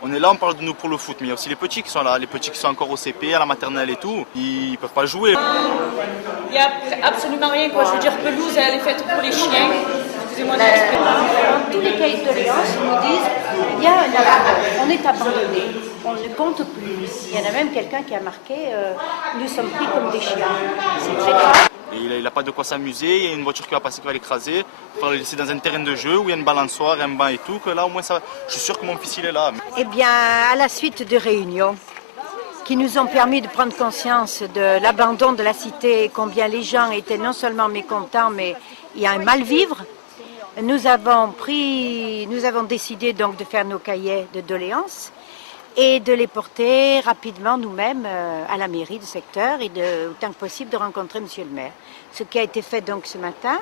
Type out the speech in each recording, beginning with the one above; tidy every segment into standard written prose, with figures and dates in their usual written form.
On est là, on parle de nous pour le foot, mais il y a aussi les petits qui sont là, les petits qui sont encore au CP, à la maternelle et tout, ils peuvent pas jouer. Il n'y a absolument rien, quoi. Je veux dire, pelouse, elle est faite pour les chiens. Excusez-moi. Dans tous les cahiers de doléances, ils nous disent il y a un abandon, on est abandonné, on ne compte plus. Il y en a même quelqu'un qui a marqué nous sommes pris comme des chiens. C'est très grave. Et il n'a pas de quoi s'amuser, il y a une voiture qui va passer qui va l'écraser, il faut le laisser dans un terrain de jeu où il y a une balançoire, un banc et tout, que là au moins ça, je suis sûr que mon fils il est là. Eh bien, à la suite de réunions qui nous ont permis de prendre conscience de l'abandon de la cité et combien les gens étaient non seulement mécontents, mais il y a un mal-vivre, nous avons décidé donc de faire nos cahiers de doléances et de les porter rapidement nous-mêmes à la mairie du secteur et autant que possible de rencontrer monsieur le maire. Ce qui a été fait donc ce matin.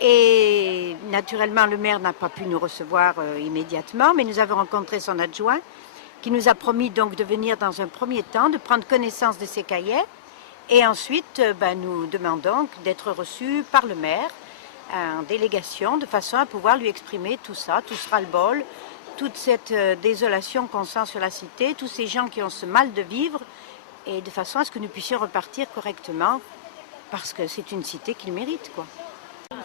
Et naturellement, le maire n'a pas pu nous recevoir immédiatement, mais nous avons rencontré son adjoint qui nous a promis donc de venir dans un premier temps, de prendre connaissance de ces cahiers. Et ensuite, nous demandons d'être reçus par le maire en délégation, de façon à pouvoir lui exprimer tout ça, tout ce ras-le-bol, toute cette désolation qu'on sent sur la cité, tous ces gens qui ont ce mal de vivre, et de façon à ce que nous puissions repartir correctement, parce que c'est une cité qui le mérite, quoi.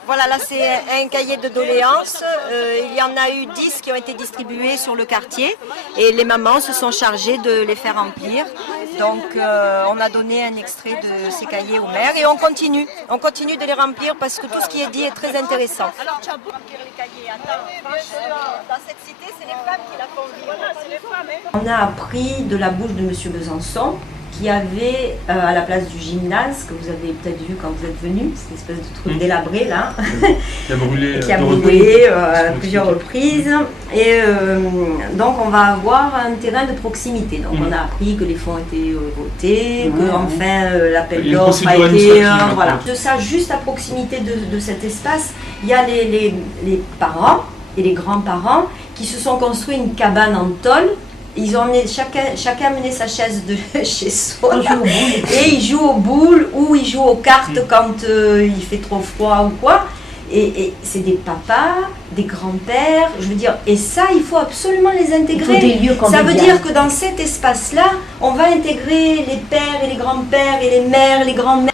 Voilà, là c'est un cahier de doléances. Il y en a eu 10 qui ont été distribués sur le quartier et les mamans se sont chargées de les faire remplir. Donc on a donné un extrait de ces cahiers au maire et on continue de les remplir parce que tout ce qui est dit est très intéressant. Alors tu as beau remplir les cahiers, dans cette cité c'est les femmes qui la font vivre. Voilà, c'est les femmes. On a appris de la bouche de M. Besançon qui avait à la place du gymnase, que vous avez peut-être vu quand vous êtes venu, cette espèce de truc délabré là, qui a brûlé à plusieurs reprises. Et donc on va avoir un terrain de proximité. Donc on a appris que les fonds étaient votés, que enfin l'appel d'offres a été... voilà. De ça, juste à proximité de cet espace, il y a les parents et les grands-parents qui se sont construits une cabane en tôle. Ils ont amené, chacun amené sa chaise de chez soi et ils jouent aux boules ou ils jouent aux cartes quand il fait trop froid ou quoi. Et c'est des papas, des grands-pères, je veux dire, et ça il faut absolument les intégrer. Ça veut dire que dans cet espace-là, on va intégrer les pères et les grands-pères et les mères, les grands-mères.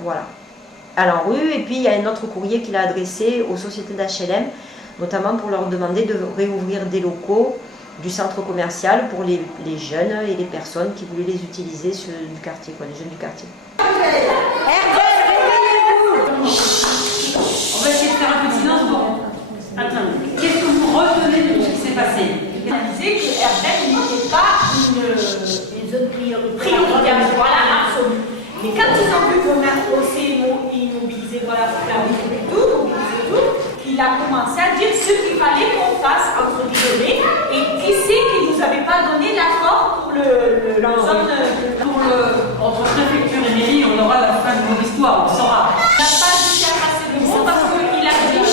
Voilà. Alors oui, et puis il y a un autre courrier qu'il a adressé aux sociétés d'HLM, notamment pour leur demander de réouvrir des locaux du centre commercial pour les jeunes et les personnes qui voulaient les utiliser du quartier, quoi, les jeunes du quartier. On va essayer de faire un peu de silence. Bon, attendez. Qu'est-ce que vous retenez de tout ce qui s'est passé? Il a dit que Herbert n'était pas une zone prioritaire, voilà, absolue. Mais quand ils ont vu que le maire aussi immobilisé, voilà, mobiliser tout, il a commencé à dire ce qu'il fallait qu'on fasse, entre guillemets, et qui c'est qui ne nous avait pas donné l'accord pour le zone. Entre préfecture et mairie, on aura la fin de mon histoire, on saura. Il n'a pas réussi à passer le mot parce qu'il a dit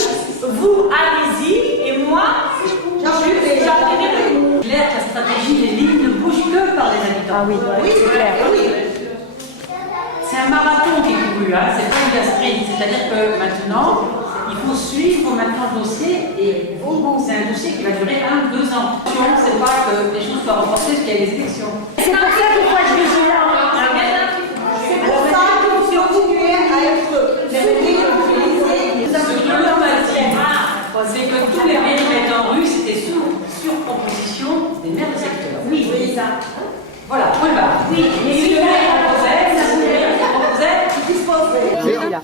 vous allez-y et moi j'appliquerai le mot. Claire, la stratégie, les lignes ne bougent que par les habitants. Ah oui, c'est clair. Oui. C'est un marathon qui est couru, hein, c'est pas une sprint. C'est-à-dire que maintenant, il faut suivre maintenant le dossier et c'est un dossier qui va durer 1-2 ans. C'est pas que les choses soient renforcées parce qu'il y a les élections. C'est pour ça que moi je suis là. C'est pour ça que vous continuez à être C'est que tous les périmètres en rue, c'était sur proposition des maires de secteur. Oui, c'est ça. Voilà, point barre. Oui, mais si le maire proposait, ça se proposait, Là.